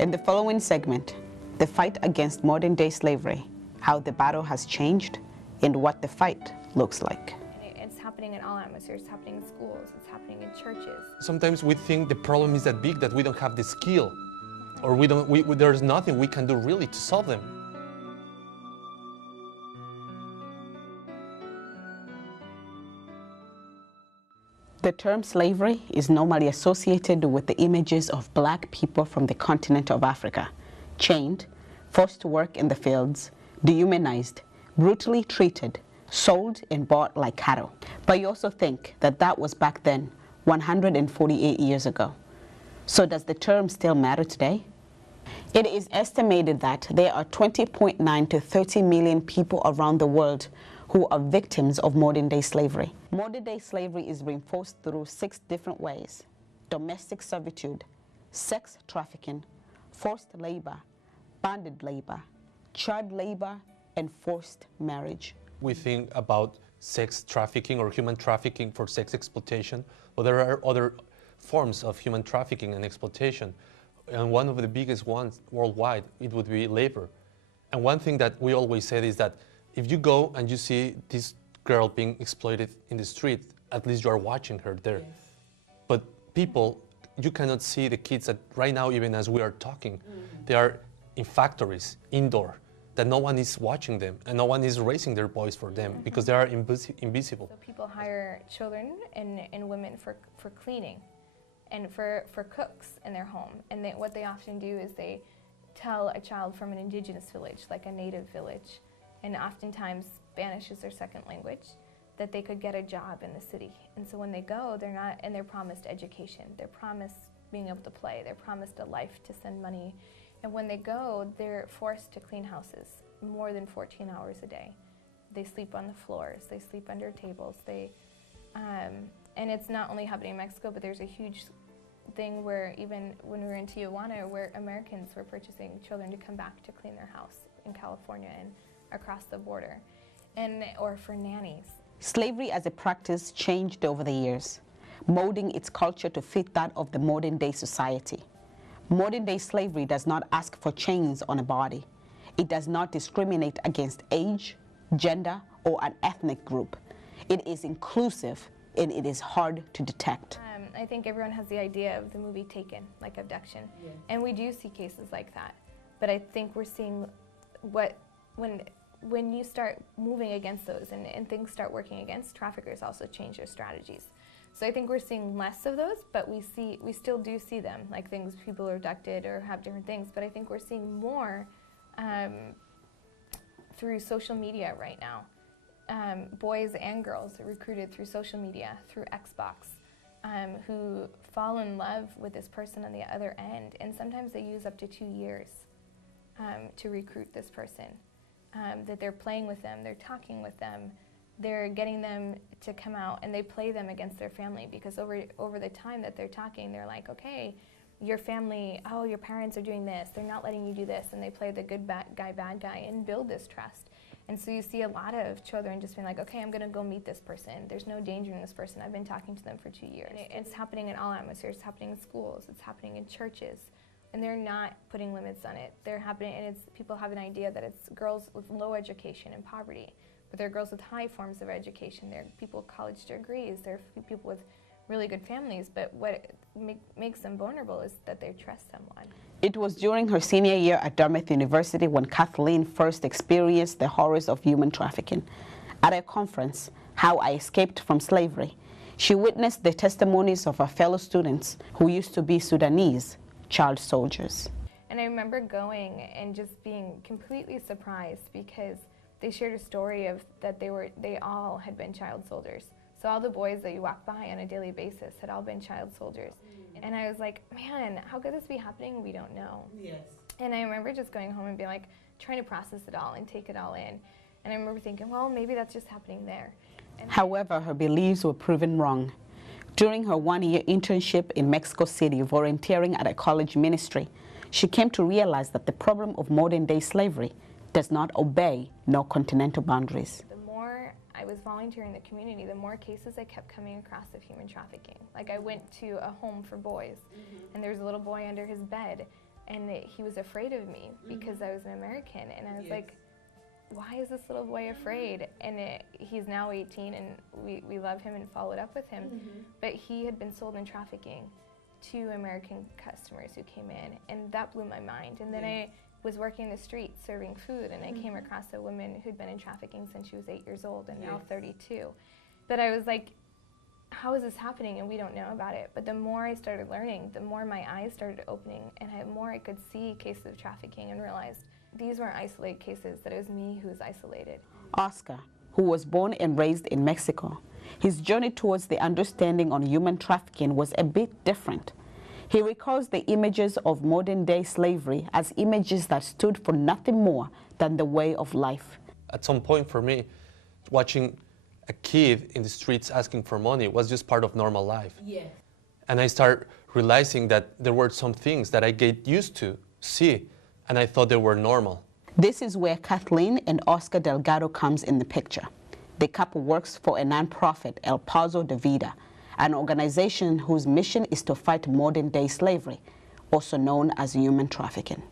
In the following segment, the fight against modern-day slavery, how the battle has changed, and what the fight looks like. It's happening in all atmospheres. It's happening in schools. It's happening in churches. Sometimes we think the problem is that big that we don't have the skill, or there's nothing we can do really to solve them. The term slavery is normally associated with the images of black people from the continent of Africa, chained, forced to work in the fields, dehumanized, brutally treated, sold and bought like cattle. But you also think that that was back then, 148 years ago. So does the term still matter today? It is estimated that there are 20.9 to 30 million people around the world who are victims of modern-day slavery. Modern-day slavery is reinforced through 6 different ways: domestic servitude, sex trafficking, forced labor, bonded labor, child labor, and forced marriage. We think about sex trafficking or human trafficking for sex exploitation, but there are other forms of human trafficking and exploitation. And one of the biggest ones worldwide, it would be labor. And one thing that we always say is that if you go and you see this girl being exploited in the street, at least you are watching her there. Yes. But people, you cannot see the kids that right now, even as we are talking, they are in factories, indoor, that no one is watching them and no one is raising their voice for them because they are invisible. So people hire children and women for cleaning and for cooks in their home. And what they often do is they tell a child from an indigenous village, like a native village, and oftentimes Spanish is their second language, that they could get a job in the city. And so when they go, they're promised education, they're promised being able to play, they're promised a life to send money. And when they go, they're forced to clean houses more than 14 hours a day. They sleep on the floors, they sleep under tables, and it's not only happening in Mexico, but there's a huge thing where even when we were in Tijuana, where Americans were purchasing children to come back to clean their house in California and across the border, or for nannies. Slavery as a practice changed over the years, molding its culture to fit that of the modern-day society. Modern-day slavery does not ask for chains on a body. It does not discriminate against age, gender, or an ethnic group. It is inclusive, and it is hard to detect. I think everyone has the idea of the movie Taken, like abduction, and we do see cases like that. But I think we're seeing when you start moving against those and things start working against, traffickers also change their strategies. So I think we're seeing less of those, but we still do see them, like people are abducted or have different things, but I think we're seeing more through social media right now. Boys and girls are recruited through social media, through Xbox, who fall in love with this person on the other end, and sometimes they use up to 2 years to recruit this person. That they're playing with them, they're talking with them, they're getting them to come out, and they play them against their family, because over the time that they're talking, they're like, okay, your family, oh, your parents are doing this, they're not letting you do this, and they play the good bad guy and build this trust. And so you see a lot of children just being like, okay, I'm gonna go meet this person, there's no danger in this person, I've been talking to them for 2 years. And it's happening in all atmospheres, it's happening in schools, it's happening in churches. And they're not putting limits on it. They're happening, and people have an idea that it's girls with low education and poverty, but there are girls with high forms of education. There are people with college degrees. There are people with really good families, but what makes them vulnerable is that they trust someone. It was during her senior year at Dartmouth University when Kathleen first experienced the horrors of human trafficking. At a conference, How I Escaped from Slavery, she witnessed the testimonies of her fellow students who used to be Sudanese child soldiers. And I remember going and just being completely surprised, because they shared a story of that they all had been child soldiers. So all the boys that you walk by on a daily basis had all been child soldiers. And I was like, man, how could this be happening? We don't know. Yes. And I remember just going home and being like, trying to process it all and take it all in. And I remember thinking, well, maybe that's just happening there. However, her beliefs were proven wrong. During her one-year internship in Mexico City, volunteering at a college ministry, she came to realize that the problem of modern-day slavery does not obey no continental boundaries. The more I was volunteering in the community, the more cases I kept coming across of human trafficking. Like I went to a home for boys, and there was a little boy under his bed and he was afraid of me because I was an American, and I was like, why is this little boy afraid? And he's now 18, and we love him and followed up with him. But he had been sold in trafficking to American customers who came in, and that blew my mind. And then I was working the streets serving food, and I came across a woman who'd been in trafficking since she was 8 years old and now 32. But I was like, how is this happening and we don't know about it? But the more I started learning, the more my eyes started opening, and the more I could see cases of trafficking and realized these weren't isolated cases, that it was me who was isolated. Oscar, who was born and raised in Mexico, his journey towards the understanding on human trafficking was a bit different. He recalls the images of modern-day slavery as images that stood for nothing more than the way of life. At some point for me, watching a kid in the streets asking for money was just part of normal life. Yes. And I started realizing that there were some things that I get used to see, and I thought they were normal. This is where Kathleen and Oscar Delgado comes in the picture. The couple works for a nonprofit, El Paso de Vida, an organization whose mission is to fight modern-day slavery, also known as human trafficking.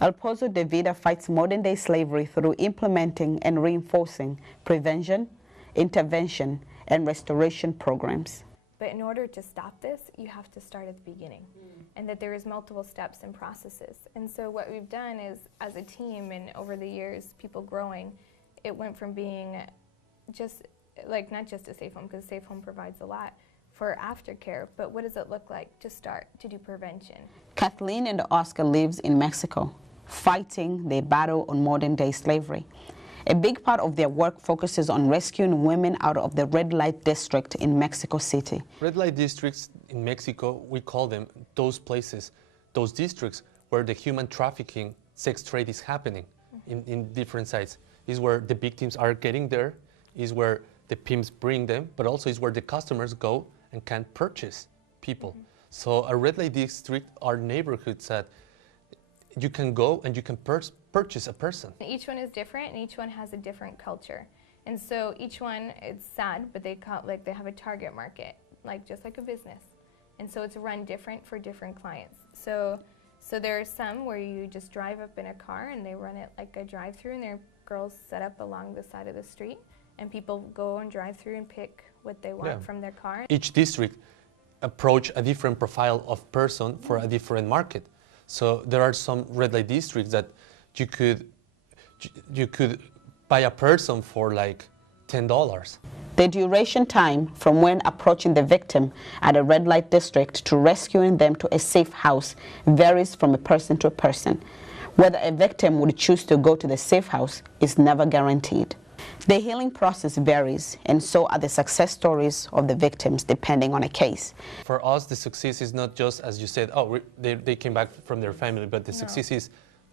El Paso de Vida fights modern-day slavery through implementing and reinforcing prevention, intervention, and restoration programs. But in order to stop this, you have to start at the beginning, and that there is multiple steps and processes. And so what we've done is, as a team, and over the years, people growing, it went from being just, like, not just a safe home, because a safe home provides a lot for aftercare, but what does it look like to start to do prevention? Kathleen and Oscar lives in Mexico, fighting their battle on modern-day slavery. A big part of their work focuses on rescuing women out of the red light district in Mexico City. Red light districts in Mexico, we call them those places, those districts where the human trafficking, sex trade is happening in different sites. Is where the victims are getting there, is where the pimps bring them, but also is where the customers go and can purchase people. So a red light district are neighborhoods that you can go and you can purchase a person. Each one is different, and each one has a different culture. And so each one, it's sad, but they have a target market, just like a business. And so it's run different for different clients. So there are some where you just drive up in a car and they run it like a drive-through, and there are girls set up along the side of the street, and people go and drive through and pick what they want from their car. Each district approach a different profile of person for a different market. So there are some red light districts that you could buy a person for like $10. The duration time from when approaching the victim at a red light district to rescuing them to a safe house varies from a person to a person. Whether a victim would choose to go to the safe house is never guaranteed. The healing process varies, and so are the success stories of the victims, depending on a case. For us, the success is not just, as you said, they came back from their family, but the success is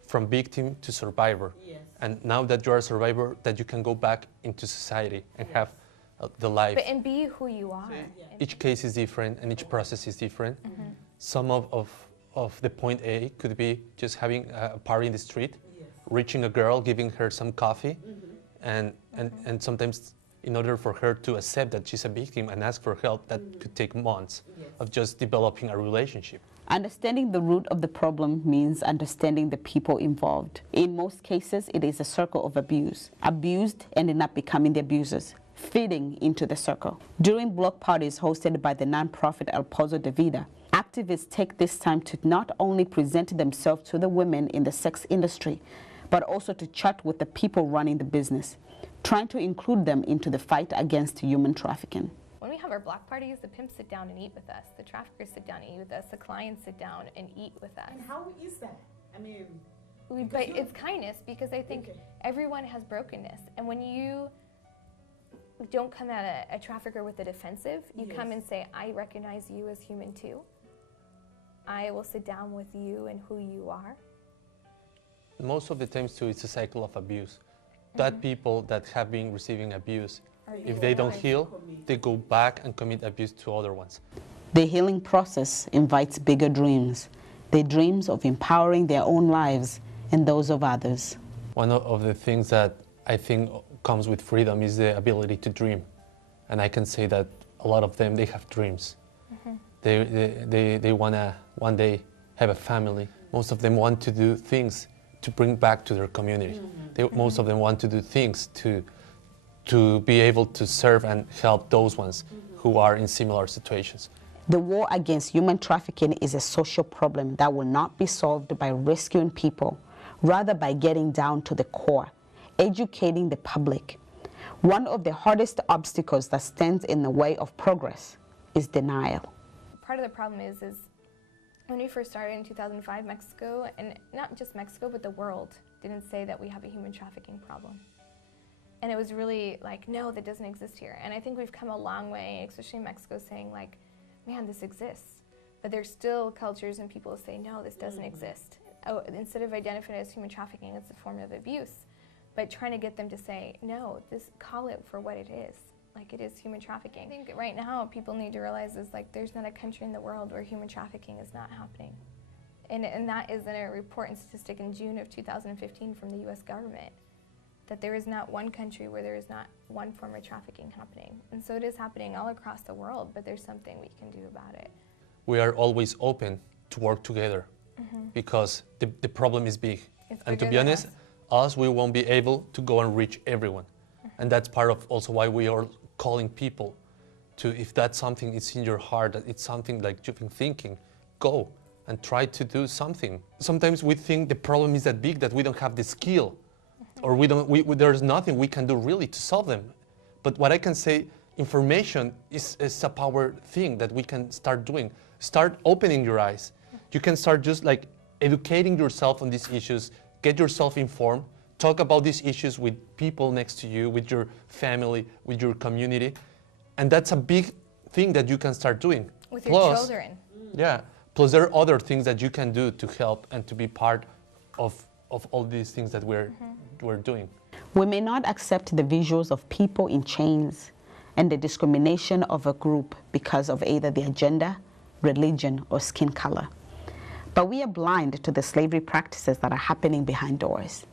from victim to survivor. Yes. And now that you're a survivor, that you can go back into society and have the life. And be who you are. Each case is different and each process is different. Some of the point A could be just having a party in the street, reaching a girl, giving her some coffee, and sometimes in order for her to accept that she's a victim and ask for help, that could take months of just developing a relationship. Understanding the root of the problem means understanding the people involved. In most cases, it is a circle of abuse. Abused ending up becoming the abusers, feeding into the circle. During block parties hosted by the nonprofit El Paso de Vida, activists take this time to not only present themselves to the women in the sex industry, but also to chat with the people running the business, trying to include them into the fight against human trafficking. When we have our block parties, the pimps sit down and eat with us, the traffickers sit down and eat with us, the clients sit down and eat with us. And how is that? I mean, But it's kindness, because I think everyone has brokenness, and when you don't come at a trafficker with a defensive, you come and say, I recognize you as human too. I will sit down with you and who you are. Most of the times too, it's a cycle of abuse. That people that have been receiving abuse, if they don't heal, they go back and commit abuse to other ones. The healing process invites bigger dreams, the dreams of empowering their own lives and those of others. One of the things that I think comes with freedom is the ability to dream. And I can say that a lot of them, they have dreams. They want to one day have a family, Most of them want to do things to bring back to their community. Most of them want to do things to be able to serve and help those ones who are in similar situations. The war against human trafficking is a social problem that will not be solved by rescuing people, rather by getting down to the core, educating the public. One of the hardest obstacles that stands in the way of progress is denial. Part of the problem is when we first started in 2005, Mexico, and not just Mexico, but the world, didn't say that we have a human trafficking problem. And it was really like, no, that doesn't exist here. And I think we've come a long way, especially in Mexico, saying like, man, this exists. But there's still cultures and people who say, no, this doesn't exist. Oh, instead of identifying it as human trafficking, it's a form of abuse. But trying to get them to say, no, call it for what it is. Like, it is human trafficking. I think right now people need to realize is like, there's not a country in the world where human trafficking is not happening. And that is in a report and statistic in June of 2015 from the US government, that there is not one country where there is not one form of trafficking happening. And so it is happening all across the world, but there's something we can do about it. We are always open to work together because the problem is big. And to be honest, we won't be able to go and reach everyone. And that's part of also why we are calling people to, if that's something that's in your heart, that it's something like you've been thinking, go and try to do something. Sometimes we think the problem is that big that we don't have the skill, or there's nothing we can do really to solve them. But what I can say, information is a power thing that we can start doing. Start opening your eyes. You can start just like educating yourself on these issues, get yourself informed, talk about these issues with people next to you, with your family, with your community. And that's a big thing that you can start doing. With your children. Yeah. Plus there are other things that you can do to help and to be part of all these things that we're doing. We may not accept the visuals of people in chains and the discrimination of a group because of either their gender, religion, or skin color. But we are blind to the slavery practices that are happening behind doors.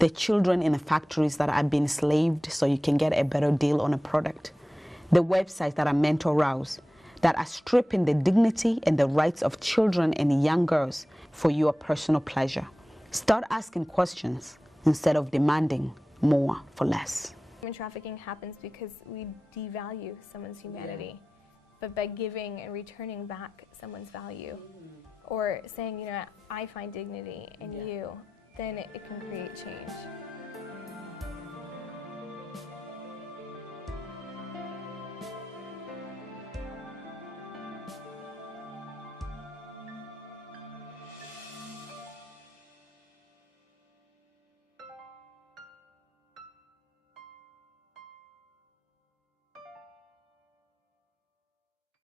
The children in the factories that are being enslaved so you can get a better deal on a product. The websites that are meant to arouse, that are stripping the dignity and the rights of children and young girls for your personal pleasure. Start asking questions instead of demanding more for less. Human trafficking happens because we devalue someone's humanity. But by giving and returning back someone's value, or saying, you know, I find dignity in you, then it can create change.